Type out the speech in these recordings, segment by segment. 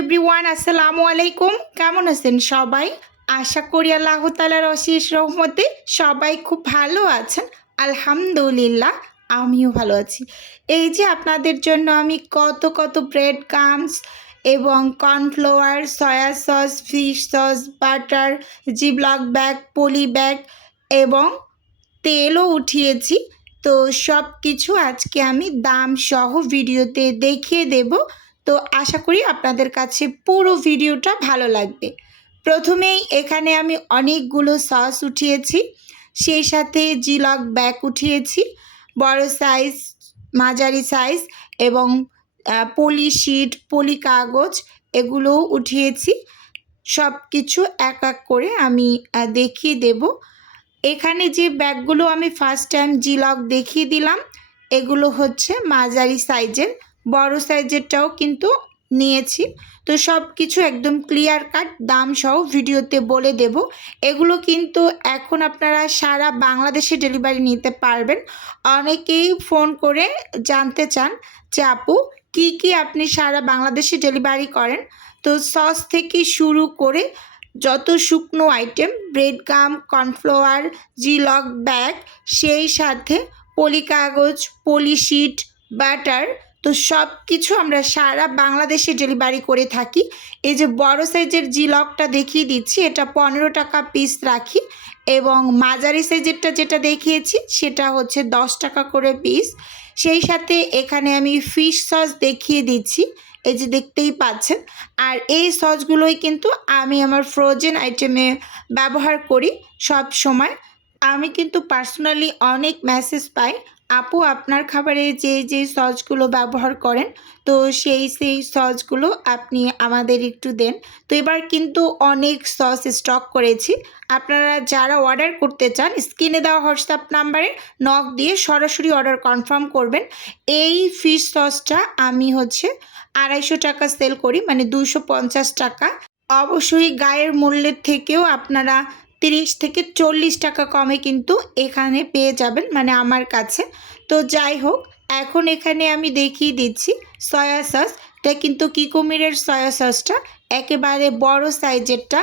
Everyone, আসসালামু আলাইকুম। কেমন আছেন সবাই? আশা করি আল্লাহ তাআলার অশেষ রহমতে সবাই খুব ভালো আছেন। আলহামদুলিল্লাহ, আমিও ভালো আছি। এই যে আপনাদের জন্য আমি কত ব্রেড ক্রাম্বস এবং cornflour, soya sauce, fish sauce, butter, ziplock bag, poly bag এবং তেলও উঠিয়েছি। তো সব কিছু আজকে আমি দাম সহ ভিডিওতে দেখিয়ে দেব। তো আশা করি আপনাদের কাছে পুরো ভিডিওটা ভালো লাগবে। প্রথমেই এখানে আমি অনেকগুলো সস উঠিয়েছি, সেই সাথে জিবলক ব্যাগ উঠিয়েছি, বড় সাইজ, মাঝারি সাইজ এবং পলি শিট, পলি কাগজ এগুলোও উঠিয়েছি। সব কিছু এক এক করে আমি দেখিয়ে দেব। এখানে যে ব্যাগগুলো আমি ফার্স্ট টাইম জিবলক দেখিয়ে দিলাম, এগুলো হচ্ছে মাঝারি সাইজের, বড় সাইজেরটাও কিন্তু নিয়েছি। তো সব কিছু একদম ক্লিয়ার কাট দাম সহ ভিডিওতে বলে দেব। এগুলো কিন্তু এখন আপনারা সারা বাংলাদেশে ডেলিভারি নিতে পারবেন। অনেকেই ফোন করে জানতে চান যে আপু কি আপনি সারা বাংলাদেশে ডেলিভারি করেন। তো সস থেকে শুরু করে যত শুকনো আইটেম, ব্রেড গাম, কর্নফ্লাওয়ার, জিবলক ব্যাগ, সেই সাথে পলি কাগজ, পলি শিট, বাটার, তো সব কিছু আমরা সারা বাংলাদেশে ডেলিভারি করে থাকি। এই যে বড় সাইজের জিবলকটা দেখিয়ে দিচ্ছি, এটা 15 টাকা পিস রাখি এবং মাঝারি সাইজেরটা যেটা দেখিয়েছি সেটা হচ্ছে 10 টাকা করে পিস। সেই সাথে এখানে আমি ফিশ সস দেখিয়ে দিচ্ছি, এই যে দেখতেই পাচ্ছেন। আর এই সসগুলোই কিন্তু আমি আমার ফ্রোজেন আইটেমে ব্যবহার করি সব সময়। আমি কিন্তু পার্সোনালি অনেক মেসেজ পাই, আপু আপনার খাবারে যে সসগুলো ব্যবহার করেন, তো সেই সসগুলো আপনি আমাদের একটু দেন। তো এবার কিন্তু অনেক সস স্টক করেছি। আপনারা যারা অর্ডার করতে চান স্ক্রিনে দেওয়া হোয়াটসঅ্যাপ নাম্বারে নক দিয়ে সরাসরি অর্ডার কনফার্ম করবেন। এই ফিশ সসটা আমি হচ্ছে 250 টাকা সেল করি, মানে 250 টাকা। অবশ্যই গায়ের মূল্যের থেকেও আপনারা 30 থেকে 40 টাকা কমে কিন্তু এখানে পেয়ে যাবেন, মানে আমার কাছে। তো যাই হোক, এখন এখানে আমি দেখিয়ে দিচ্ছি সয়া সস। এটা কিন্তু কিকোমিরের সয়া সসটা, একেবারে বড় সাইজেরটা।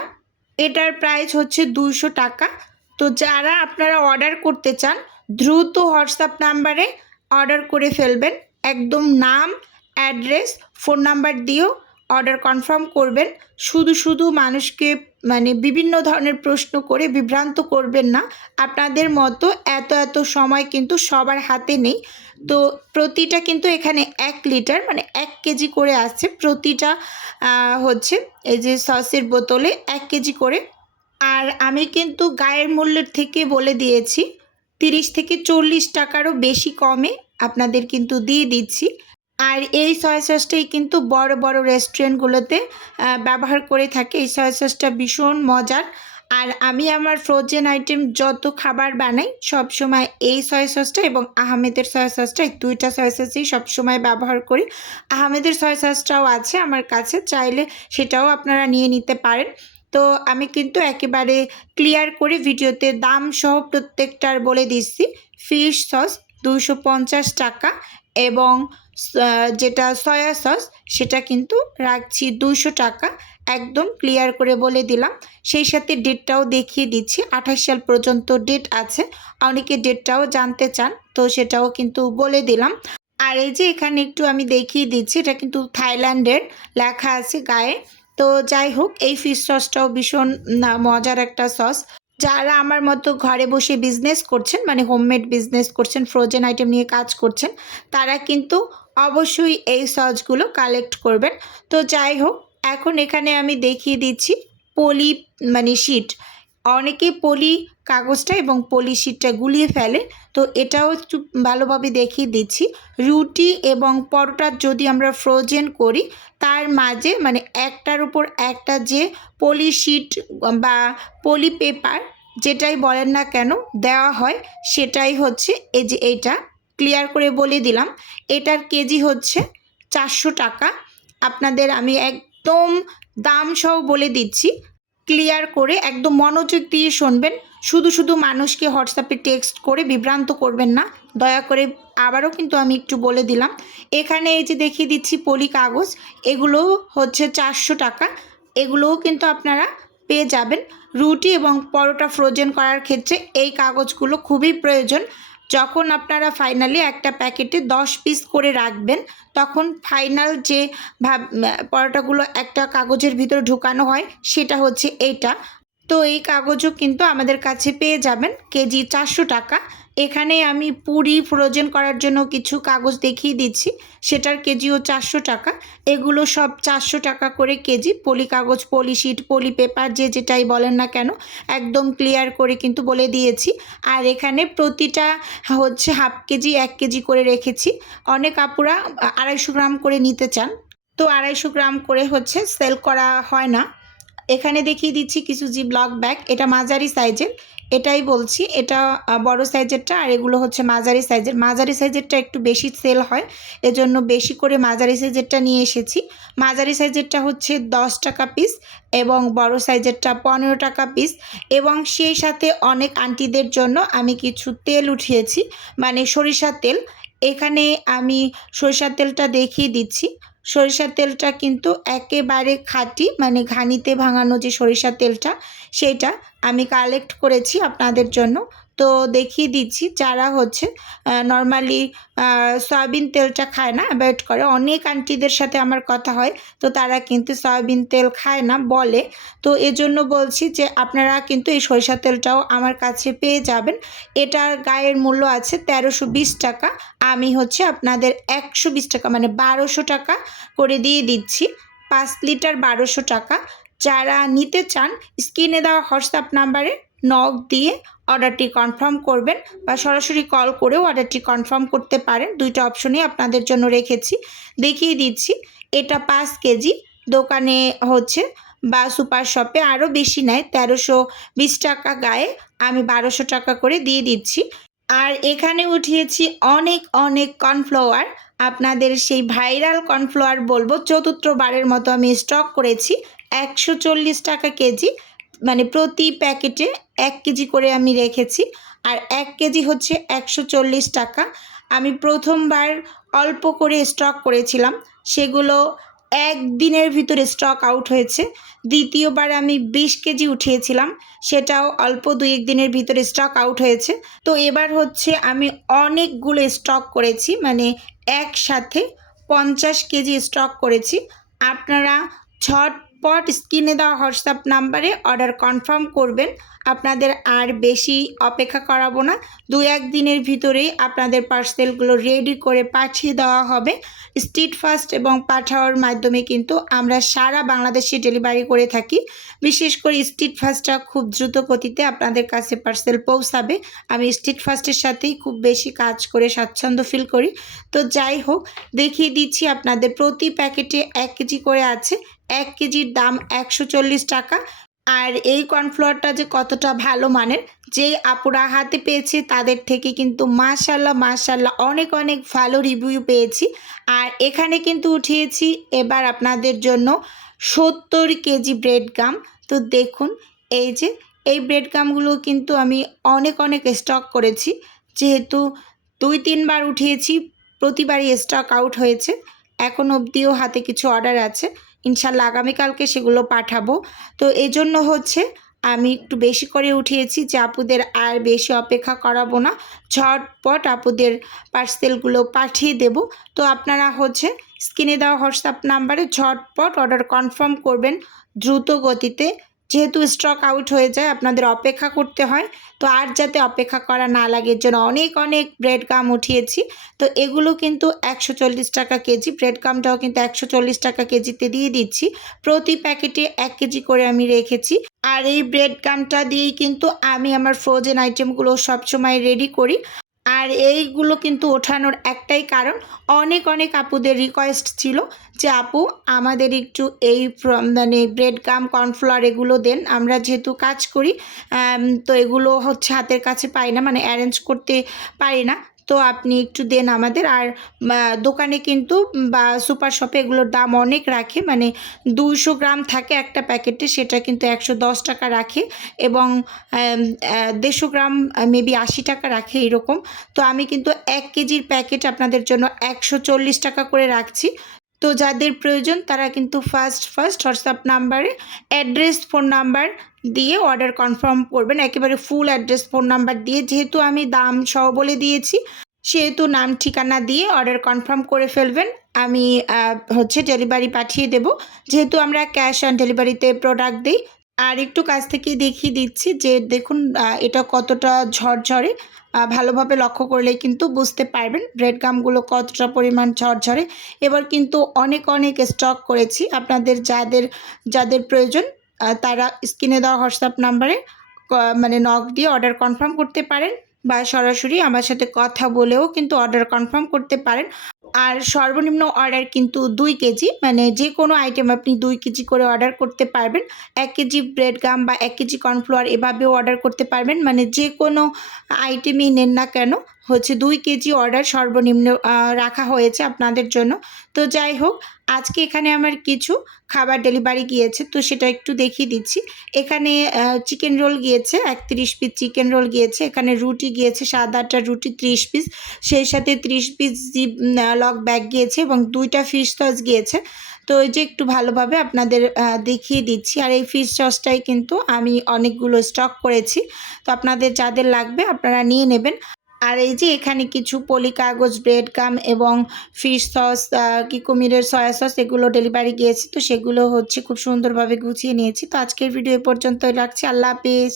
এটার প্রাইস হচ্ছে 200 টাকা। তো যারা আপনারা অর্ডার করতে চান দ্রুত হোয়াটসঅ্যাপ নাম্বারে অর্ডার করে ফেলবেন। একদম নাম, অ্যাড্রেস, ফোন নাম্বার দিয়েও অর্ডার কনফার্ম করবেন। শুধু মানুষকে মানে বিভিন্ন ধরনের প্রশ্ন করে বিভ্রান্ত করবেন না। আপনাদের মতো এত সময় কিন্তু সবার হাতে নেই। তো প্রতিটা কিন্তু এখানে 1 লিটার মানে 1 কেজি করে আসছে প্রতিটা হচ্ছে এই যে সসের বোতলে 1 কেজি করে। আর আমি কিন্তু গায়ের মূল্যের থেকে বলে দিয়েছি 30 থেকে 40 টাকারও বেশি কমে আপনাদের কিন্তু দিয়ে দিচ্ছি। আর এই সয়া সসটাই কিন্তু বড় রেস্টুরেন্টগুলোতে ব্যবহার করে থাকে। এই সয়া সসটা ভীষণ মজার। আর আমি আমার ফ্রোজেন আইটেম যত খাবার বানাই সবসময় এই সয়া সসটা এবং আহমেদের সয়া সসটা, এই দুইটা সয়া সসই সবসময় ব্যবহার করি। আহমেদের সয়া সসটাও আছে আমার কাছে, চাইলে সেটাও আপনারা নিয়ে নিতে পারেন। তো আমি কিন্তু একেবারে ক্লিয়ার করে ভিডিওতে দাম সহ প্রত্যেকটার বলে দিচ্ছি। ফিশ সস 250 টাকা এবং যেটা সয়া সস সেটা কিন্তু রাখছি 200 টাকা। একদম ক্লিয়ার করে বলে দিলাম। সেই সাথে ডেটটাও দেখিয়ে দিচ্ছি, 28 সাল পর্যন্ত ডেট আছে। অনেকে ডেটটাও জানতে চান, তো সেটাও কিন্তু বলে দিলাম। আর এই যে এখানে একটু আমি দেখিয়ে দিচ্ছি, এটা কিন্তু থাইল্যান্ডের লেখা আছে গায়ে। তো যাই হোক, এই ফিশ সসটাও ভীষণ মজার একটা সস। যারা আমার মতো ঘরে বসে বিজনেস করছেন, মানে হোমমেড বিজনেস করছেন, ফ্রোজেন আইটেম নিয়ে কাজ করছেন, তারা কিন্তু অবশ্যই এই সসগুলো কালেক্ট করবেন। তো যাই হোক, এখন এখানে আমি দেখিয়ে দিচ্ছি পলি মানে শিট। অনেকে পলি কাগজটা এবং পলি শিটটা গুলিয়ে ফেলে, তো এটাও একটু ভালোভাবে দেখিয়ে দিচ্ছি। রুটি এবং পরোটা যদি আমরা ফ্রোজেন করি, তার মাঝে মানে একটার উপর একটা যে পলি শিট বা পলি পেপার যেটাই বলেন না কেন দেওয়া হয়, সেটাই হচ্ছে এই যে এইটা। ক্লিয়ার করে বলে দিলাম, এটার কেজি হচ্ছে 400 টাকা। আপনাদের আমি একদম দাম সহ বলে দিচ্ছি, ক্লিয়ার করে একদম মনোযোগ দিয়ে শুনবেন। শুধু মানুষকে হোয়াটসঅ্যাপে টেক্সট করে বিভ্রান্ত করবেন না। দয়া করে আবারও কিন্তু আমি একটু বলে দিলাম। এখানে এই যে দেখিয়ে দিচ্ছি পলি কাগজ, এগুলো হচ্ছে 400 টাকা। এগুলোও কিন্তু আপনারা পেয়ে যাবেন। রুটি এবং পরোটা ফ্রোজেন করার ক্ষেত্রে এই কাগজগুলো খুবই প্রয়োজন। যখন আপনারা ফাইনালি একটা প্যাকেটে 10 পিস করে রাখবেন, তখন ফাইনাল যে পরোটাগুলো একটা কাগজের ভিতরে ঢুকানো হয় সেটা হচ্ছে এইটা। তো এই কাগজও কিন্তু আমাদের কাছে পেয়ে যাবেন কেজি 400 টাকা। এখানে আমি পুরি ফ্রোজেন করার জন্য কিছু কাগজ দেখিয়ে দিচ্ছি, সেটার কেজিও 400 টাকা। এগুলো সব 400 টাকা করে কেজি। পলি কাগজ, পলি শিট, পলি পেপার, যে যেটাই বলেন না কেন, একদম ক্লিয়ার করে কিন্তু বলে দিয়েছি। আর এখানে প্রতিটা হচ্ছে হাফ কেজি 1 কেজি করে রেখেছি। অনেক আপুরা 250 গ্রাম করে নিতে চান, তো 250 গ্রাম করে হচ্ছে সেল করা হয় না। এখানে দেখিয়ে দিচ্ছি কিছু জিপলক ব্যাগ, এটা মাঝারি সাইজের, এটাই বলছি, এটা বড় সাইজেরটা, আর এগুলো হচ্ছে মাঝারি সাইজের। মাঝারি সাইজেরটা একটু বেশি সেল হয়, এজন্য বেশি করে মাঝারি সাইজেরটা নিয়ে এসেছি। মাঝারি সাইজেরটা হচ্ছে 10 টাকা পিস এবং বড় সাইজেরটা 15 টাকা পিস। এবং সেই সাথে অনেক আন্টিদের জন্য আমি কিছু তেল উঠিয়েছি, মানে সরিষার তেল। এখানে আমি সরিষার তেলটা দেখিয়ে দিচ্ছি। সরিষার তেলটা কিন্তু একেবারে খাঁটি, মানে ঘানিতে ভাঙানো যে সরিষার তেলটা, সেইটা আমি কালেক্ট করেছি আপনাদের জন্য। তো দেখিয়ে দিচ্ছি, যারা হচ্ছে নর্মালি সয়াবিন তেলটা খায় না, অ্যাভয়েড করে, অনেক আন্টিদের সাথে আমার কথা হয়, তো তারা কিন্তু সয়াবিন তেল খায় না বলে। তো এজন্য বলছি যে আপনারা কিন্তু এই সরিষার তেলটাও আমার কাছে পেয়ে যাবেন। এটার গায়ের মূল্য আছে 1320 টাকা। আমি হচ্ছে আপনাদের 120 টাকা, মানে 1200 টাকা করে দিয়ে দিচ্ছি। 5 লিটার 1200 টাকা। যারা নিতে চান স্ক্রিনে দেওয়া হোয়াটসঅ্যাপ নাম্বারে নক দিয়ে অর্ডারটি কনফার্ম করবেন, বা সরাসরি কল করেও অর্ডারটি কনফার্ম করতে পারেন। দুইটা অপশনই আপনাদের জন্য রেখেছি। দেখিয়ে দিচ্ছি, এটা 5 কেজি। দোকানে হচ্ছে বা সুপার শপে আরও বেশি নেয়, 1320 টাকা গায়ে, আমি 1200 টাকা করে দিয়ে দিচ্ছি। আর এখানে উঠিয়েছি অনেক অনেক কর্নফ্লাওয়ার, আপনাদের সেই ভাইরাল কর্নফ্লাওয়ার বলবো, চতুর্থবারের মতো আমি স্টক করেছি। 140 টাকা কেজি, মানে প্রতি প্যাকেটে 1 কেজি করে আমি রেখেছি। আর 1 কেজি হচ্ছে 140 টাকা। আমি প্রথমবার অল্প করে স্টক করেছিলাম, সেগুলো একদিনের ভিতরে স্টক আউট হয়েছে। দ্বিতীয়বার আমি 20 কেজি উঠিয়েছিলাম, সেটাও অল্প 2-1 দিনের ভিতরে স্টক আউট হয়েছে। তো এবার হচ্ছে আমি অনেকগুলো স্টক করেছি, মানে একসাথে 50 কেজি স্টক করেছি। আপনারা ঝটপট স্ক্রিনে দেওয়া হোয়াটসঅ্যাপ নাম্বারে অর্ডার কনফার্ম করবেন। আপনাদের আর বেশি অপেক্ষা করাবো না, 2-1 দিনের ভিতরেই আপনাদের পার্সেলগুলো রেডি করে পাঠিয়ে দেওয়া হবে। স্ট্রিট ফাস্ট এবং পাঠাওয়ার মাধ্যমে কিন্তু আমরা সারা বাংলাদেশে ডেলিভারি করে থাকি। বিশেষ করে স্ট্রিট ফাস্টটা খুব দ্রুত গতিতে আপনাদের কাছে পার্সেল পৌঁছাবে। আমি স্ট্রিট ফাস্টের সাথেই খুব বেশি কাজ করে স্বাচ্ছন্দ্য ফিল করি। তো যাই হোক, দেখিয়ে দিচ্ছি আপনাদের প্রতি প্যাকেটে 1 কেজি করে আছে। 1 কেজির দাম 140 টাকা। আর এই কর্নফ্লাওয়ারটা যে কতটা ভালো মানের, যেই আপুরা হাতে পেয়েছে তাদের থেকে কিন্তু মাশাল্লাহ মাশাল্লাহ অনেক অনেক ভালো রিভিউ পেয়েছি। আর এখানে কিন্তু উঠিয়েছি এবার আপনাদের জন্য 70 কেজি ব্রেড গাম। তো দেখুন, এই যে এই ব্রেড গামগুলো কিন্তু আমি অনেক অনেক স্টক করেছি, যেহেতু 2-3 বার উঠিয়েছি, প্রতিবারই স্টক আউট হয়েছে। এখন অবধিও হাতে কিছু অর্ডার আছে, ইনশাল্লাহ আগামীকালকে সেগুলো পাঠাবো। তো এজন্য হচ্ছে আমি একটু বেশি করে উঠিয়েছি, যে আপুদের আর বেশি অপেক্ষা করাবো না, ঝটপট আপুদের পার্সেলগুলো পাঠিয়ে দেব। তো আপনারা হচ্ছে স্ক্রিনে দেওয়া হোয়াটসঅ্যাপ নাম্বারে ঝটপট অর্ডার কনফার্ম করবেন দ্রুত গতিতে, যেহেতু স্টক আউট হয়ে যায় আপনাদের অপেক্ষা করতে হয়। তো আর যাতে অপেক্ষা করা না লাগে, এর জন্য অনেক অনেক ব্রেড গাম উঠিয়েছি। তো এগুলো কিন্তু 140 টাকা কেজি, ব্রেড গামটাও কিন্তু 140 টাকা কেজিতে দিয়ে দিচ্ছি। প্রতি প্যাকেটে 1 কেজি করে আমি রেখেছি। আর এই ব্রেড গামটা দিয়েই কিন্তু আমি আমার ফ্রোজেন আইটেমগুলো সবসময় রেডি করি। আর এইগুলো কিন্তু ওঠানোর একটাই কারণ, অনেক অনেক আপুদের রিকোয়েস্ট ছিল যে আপু আমাদের একটু এই মানে ব্রেড গাম, কর্নফ্লাওয়ার এগুলো দেন। আমরা যেহেতু কাজ করি, তো এগুলো হচ্ছে হাতের কাছে পাই না, মানে অ্যারেঞ্জ করতে পারি না। তো আপনি একটু দেন আমাদের। আর দোকানে কিন্তু বা সুপার শপে এগুলোর দাম অনেক রাখে, মানে 200 গ্রাম থাকে একটা প্যাকেটে, সেটা কিন্তু 110 টাকা রাখে, এবং 150 গ্রাম মেবি 80 টাকা রাখে এরকম। তো আমি কিন্তু 1 কেজির প্যাকেট আপনাদের জন্য 140 টাকা করে রাখছি। তো যাদের প্রয়োজন তারা কিন্তু ফার্স্ট হোয়াটসঅ্যাপ নাম্বারে অ্যাড্রেস, ফোন নাম্বার দিয়ে অর্ডার কনফার্ম করবেন, একেবারে ফুল অ্যাড্রেস, ফোন নাম্বার দিয়ে। যেহেতু আমি দাম সহ বলে দিয়েছি, সেহেতু নাম ঠিকানা দিয়ে অর্ডার কনফার্ম করে ফেলবেন। আমি ডেলিভারি পাঠিয়ে দেব, যেহেতু আমরা ক্যাশ অন ডেলিভারিতে প্রোডাক্ট দিই। আর একটু কাছ থেকে দেখিয়ে দিচ্ছি যে দেখুন এটা কতটা ঝরঝরে, ভালোভাবে লক্ষ্য করলেই কিন্তু বুঝতে পারবেন ব্রেড গামগুলো কতটা পরিমাণ ঝরঝরে। এবার কিন্তু অনেক অনেক স্টক করেছি, আপনাদের যাদের যাদের প্রয়োজন তারা স্ক্রিনে দেওয়া হোয়াটসঅ্যাপ নাম্বারে মানে নক দিয়ে অর্ডার কনফার্ম করতে পারেন, বা সরাসরি আমার সাথে কথা বলেও কিন্তু অর্ডার কনফার্ম করতে পারেন। আর সর্বনিম্ন অর্ডার কিন্তু 2 কেজি, মানে যে কোনো আইটেম আপনি 2 কেজি করে অর্ডার করতে পারবেন। 1 কেজি ব্রেড গাম বা 1 কেজি কর্নফ্লাওয়ার এভাবেও অর্ডার করতে পারবেন, মানে যে কোনো আইটেমই নেন না কেন 2 কেজি অর্ডার সর্বনিম্ন রাখা হয়েছে আপনাদের জন্য। তো যাই হোক, আজকে এখানে আমার কিছু খাবার ডেলিভারি গিয়েছে, তো সেটা একটু দেখিয়ে দিচ্ছি। এখানে চিকেন রোল গিয়েছে 31 পিস চিকেন রোল গিয়েছে, এখানে রুটি গিয়েছে 7-8টা রুটি 30 পিস, সেই সাথে 30 পিস জিপ লক ব্যাগ গিয়েছে, এবং 2টা ফিশ সস গিয়েছে। তো এই যে একটু ভালোভাবে আপনাদের দেখিয়ে দিচ্ছি। আর এই ফিশ সসটাই কিন্তু আমি অনেকগুলো স্টক করেছি, তো আপনাদের যাদের লাগবে আপনারা নিয়ে নেবেন। আর এই যে এখানে কিছু পলি কাগজ, ব্রেড গাম এবং ফিশ সস, কি কুমিরের সয়া সস, এগুলো ডেলিভারি গিয়েছে, তো সেগুলো খুব সুন্দরভাবে গুছিয়ে নিয়েছি। তো আজকের ভিডিও এ পর্যন্তই রাখছি। আল্লাহ হাফেজ।